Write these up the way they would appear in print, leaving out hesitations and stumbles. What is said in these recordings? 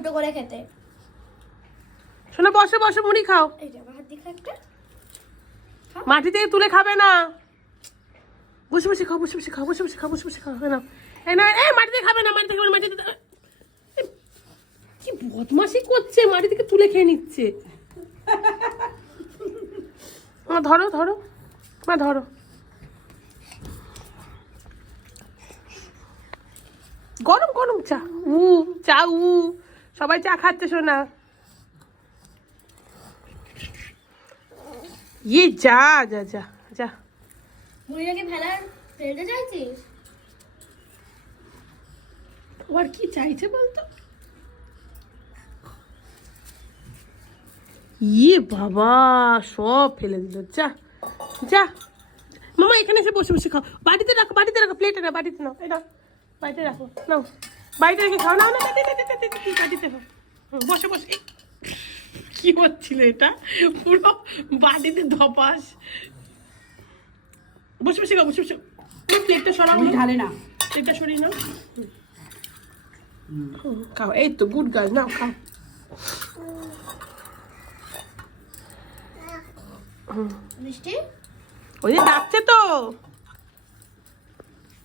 দুটো করে খেতে। শোনো বসে বসে মুড়ি খাও। এই যে আমার হাত দিয়ে একটা মাটি থেকে তুলে খাবে না, বসে বসে খাও, বসে বসে খাও, বসে বসে খাও, বসে বসে খাও। না এই না, এই মাটিতে খাবে না, মাটিতে খাবে না, মাটিতে। কি বদমাশি করছে, মাটি থেকে তুলে খেয়ে নিচ্ছে। ধরো ধরো মা, ধরো। গরম গরম চা, চা সবাই চা খাচ্ছে শোনা। ইয়ে যা যা যা যা। মুড়িটাকে ফেলতে চাইছিস? ওর কি চাইছে বলতো? ইয়ে বাবা, সব ফেলে দিল। যা যা মামা, এখানে এসে বসে বসে খাও। বাড়িতে রাখো, বাড়িতে রাখো, প্লেটে না, বাড়িতে নাও। এই নাও, বাড়িতে রাখো, নাও বাড়িতে রেখে খাও। নাও না, বাড়িতে বসে বসে। কি হচ্ছিল এটা? পুরো বাড়িতে ধপাস। বসে বসে খাও, বসে বসে। প্লেটটা সরাও, ঢালে না, প্লেটটা সরিয়ে নাও। খাও, এই তো গুড গার্ল, নাও খাও। মিষ্টি ওই যে ডাকছে তো।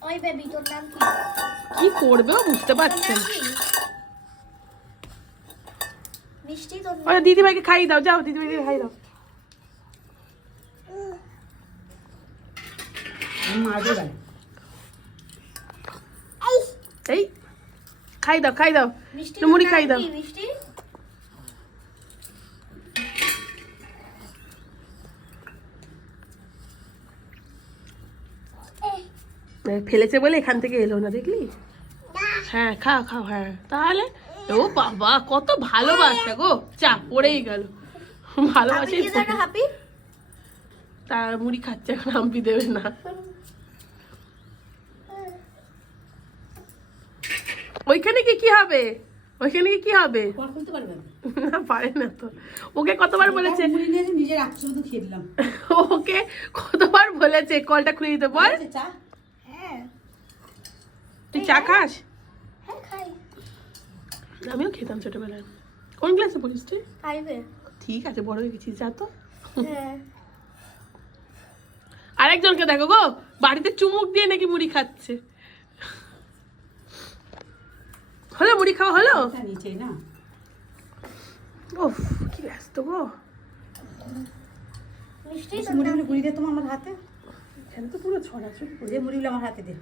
ওই বেবি, তোর নাম কি? কি করবে ও বুঝতে পারছে না। মিষ্টি তোর ওই দিদিভাইকে খাইয়ে দাও, যাও দিদিভাইকে খাইয়ে দাও। এই খাই দাও, খাই দাও, মিষ্টি মুড়ি খাই দাও। মিষ্টি ফেলেছে বলে এখান থেকে এলো না, দেখলি? হ্যাঁ খাও খাও, হ্যাঁ তাহলে। ও বাবা, কত ভালোবাসা গো। চা পড়েই গেল, ভালোবাসা। হাপি তার মুড়ি খাচ্ছে, এখন হাম্পি দেবে না। ওইখানে কি হবে? ওইখানে কি হবে? না পারে না তো। ওকে কতবার বলেছে, নিজে রাখছি, শুধু খেলাম। ওকে কতবার বলেছে কলটা খুলে দিতে। বল, হ্যাঁ তুই চা খাস? হ্যাঁ খাই। আমিও খেতাম ছোটবেলায়। কোন ক্লাসে পড়িস তুই? 5 এ। ঠিক আছে, বড় হয়ে গেছিস, যা তো। হ্যাঁ আরেকজনকে দেখো গো, বাড়িতে চুমুক দিয়ে নাকি মুড়ি খাচ্ছে। হলো মুড়ি খাওয়া হলো? নিচে না, ওফ কি ব্যস্ত গো। মিষ্টি মুড়িগুলো গুঁড়ি দে তোমার আমার হাতে। এখানে তো পুরো ছড়াছড়ি করে। যে মুড়িগুলো আমার হাতে দে।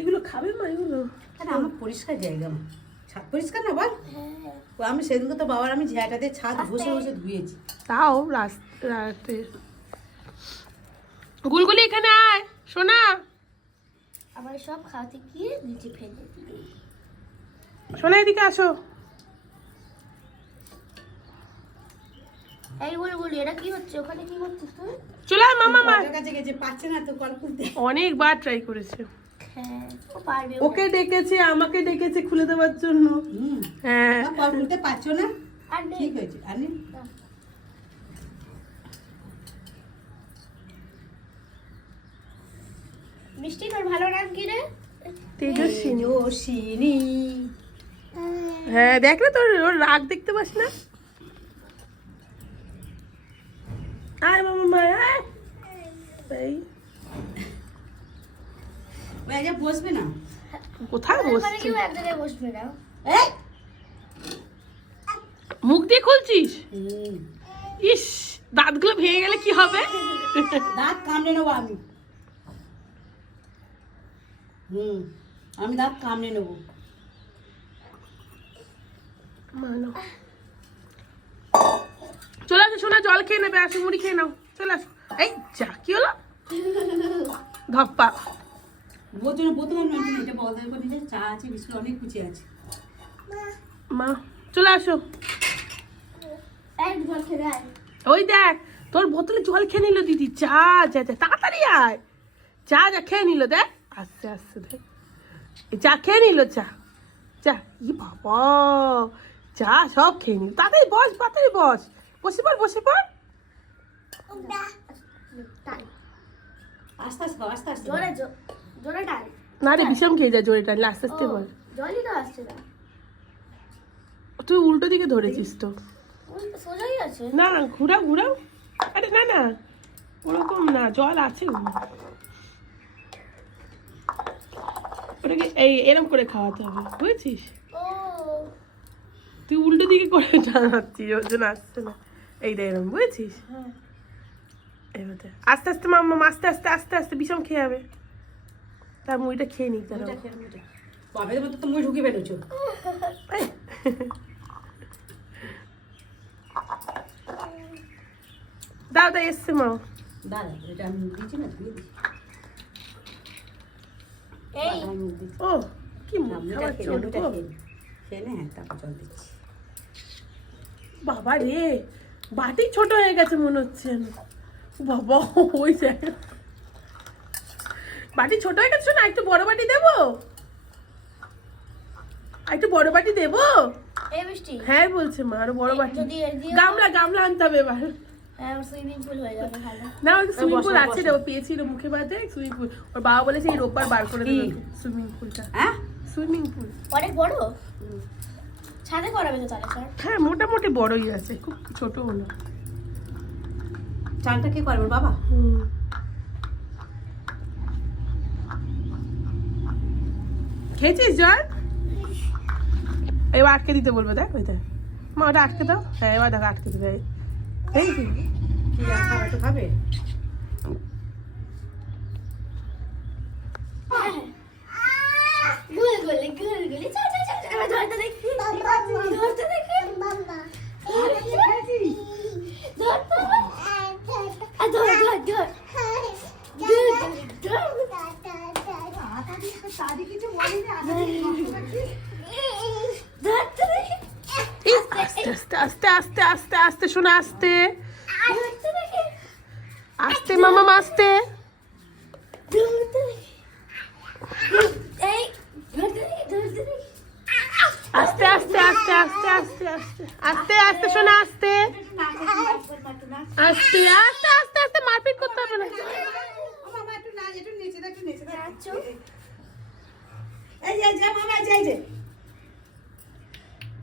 এগুলো খাবে মা? এগুলো আরে আমার পরিষ্কার জায়গা, আমার ছাদ পরিষ্কার না বল। হ্যাঁ ও আমি সেদিনকে তো বাবার আমি ঝাঁটাতে ছাদ বসে বসে ধুয়েছি। তাও রাতে। গুলগুলি এখানে আয় সোনা, আমার সব খাওয়াতে গিয়ে নিচে ফেলে দিই। সোনা এদিকে আসো। এই বলি এটা কি হচ্ছে? ওখানে কি করছিস তুই? চলে আয় মামা। ওর কাছে গেছে, পাচ্ছে না তো কল খুলতে। অনেকবার ট্রাই করেছে। হ্যাঁ ও পারবে। ওকে ডেকেছে, আমাকে ডেকেছে খুলে দেওয়ার জন্য। হ্যাঁ কল খুলতে পারছো না, আর নেই। ঠিক হয়েছে। আর নেই, মিষ্টি তোর ভালো নাম কি রে? তেজস্বিনী। জোশিনী। হ্যাঁ দেখ না, তোর ওর রাগ দেখতে পাস না? আয় মামা মায়, আয়। এই ওই আগে বসবে না। কোথায় ওখানে বসছিস? কেউ এক জায়গায় বসবে না। এই মুখ দিয়ে খুলছিস? ইস, দাঁতগুলো ভেঙে গেলে কি হবে? দাঁত কামড়ে নেবো আমি। আমি দাঁত কামড়ে নেবো। চলে আসো সোনা, জল খেয়ে নেবে, আসো মুড়ি খেয়ে নাও, চলে আসো। এই যা, কি হলো? ধপ্পা। বোতল বোতল এটা বলতে পারি যে চা আছে, বিস্কুট অনেক কিছু আছে। মা চলে আসো। এক জল খেয়ে আয়। ওই দেখ, তোর বোতলে জল খেয়ে নিল দিদি। যা যা যা, তাড়াতাড়ি আয়। যা যা খেয়ে নিল, দেখ আস্তে আস্তে দেখ। যা খেয়ে নিল, যা যা। ই বাবা, যা সব খেয়ে নিল। তাড়াতাড়ি বস, তাড়াতাড়ি বস, বসে পড়, বসে পড়। টান। আস্তে আস্তে খাও, আস্তে আস্তে জোরে জোরে টান। না রে, বিষম খেয়ে যা, জোরে টানলে আস্তে আস্তে বল। জলই তো আসছে না। তুই উল্টো দিকে ধরেছিস তো। ওই সোজাই আছে। না ঘুরাও ঘুরাও। আরে না না ওরকম না, জল আছে ওটাকে এই এরম করে খাওয়াতে হবে, বুঝেছিস? ও তুই উল্টো দিকে করে টানাচ্ছিস, ওর জন্য আসছে না। এই দে এরম, বুঝেছিস? হ্যাঁ। এবারে আস্তে আস্তে মাম্মা, আস্তে আস্তে আস্তে আস্তে বিষম খেয়ে যাবে। তার মুড়িটা খেয়ে নিক তারা। বাপের মতো তো মুই ঢুকে বেরোছো। দাও দাও এসছে মা। দাদা এটা আমি দিচ্ছি না, দিয়ে দিচ্ছি। এই দাদা, আমি দিচ্ছি। ও কি মুখ খাওয়ার চোট গো। খেয়ে নে, হ্যাঁ, তারপর জল দিচ্ছি। বাবা রে, বাটি ছোট হয়ে গেছে মনে হচ্ছে। বাবা ওই জায়গা বাটি ছোট হয়ে গেছে না, একটু বড় বাটি দেবো? একটু বড় বাটি দেবো? এই বৃষ্টি। হ্যাঁ বলছে মা, আরো বড় বাটি। যদি এর দিয়ে গামলা গামলা আনতে হবে এবার। হ্যাঁ সুইমিং পুল হয়ে যাবে ভালো। না ওই সুইমিং পুল বসো, আছে রে, ও পেয়েছিল মুখে বাদে সুইমিং পুল। ওর বাবা বলেছে এই রোববার বার করে দেবে সুইমিং পুলটা। হ্যাঁ, সুইমিং পুল অনেক বড়। ছাদে করাবে তো তাহলে স্যার? হ্যাঁ মোটামুটি বড়ই আছে, খুব ছোট হলো। চানটা কে করবে বাবা? খেয়েছিস জল? এবার আটকে দিতে বলবো, দেখ ওই দেখ মা, ওটা আটকে দাও। হ্যাঁ এবার দেখো আটকে দিবে। এই কি কি আর খাবে তো খাবে। গুল গুলি গুল গুলি চল চল চল এবার ধরতে দেখি। ধরতে দেখি। ধরতে। আ ধর ধর ধর। ধরতে দেখি। আস্তে আস্তে আস্তে আস্তে আস্তে আস্তে শোনা, আস্তে ধরতে দেখি। আস্তে মামা আস্তে। ধরতে দেখি। এই ধরতে দেখি ধরতে দেখি। আস্তে আস্তে আস্তে আস্তে আস্তে আস্তে আস্তে আস্তে শোনা, আস্তে আস্তে আস্তে আস্তে আস্তে, মারপিট করতে হবে না। মামা একটু না, একটু নিচে, একটু নিচে। আচ্ছা। এই যে মামা, এই যে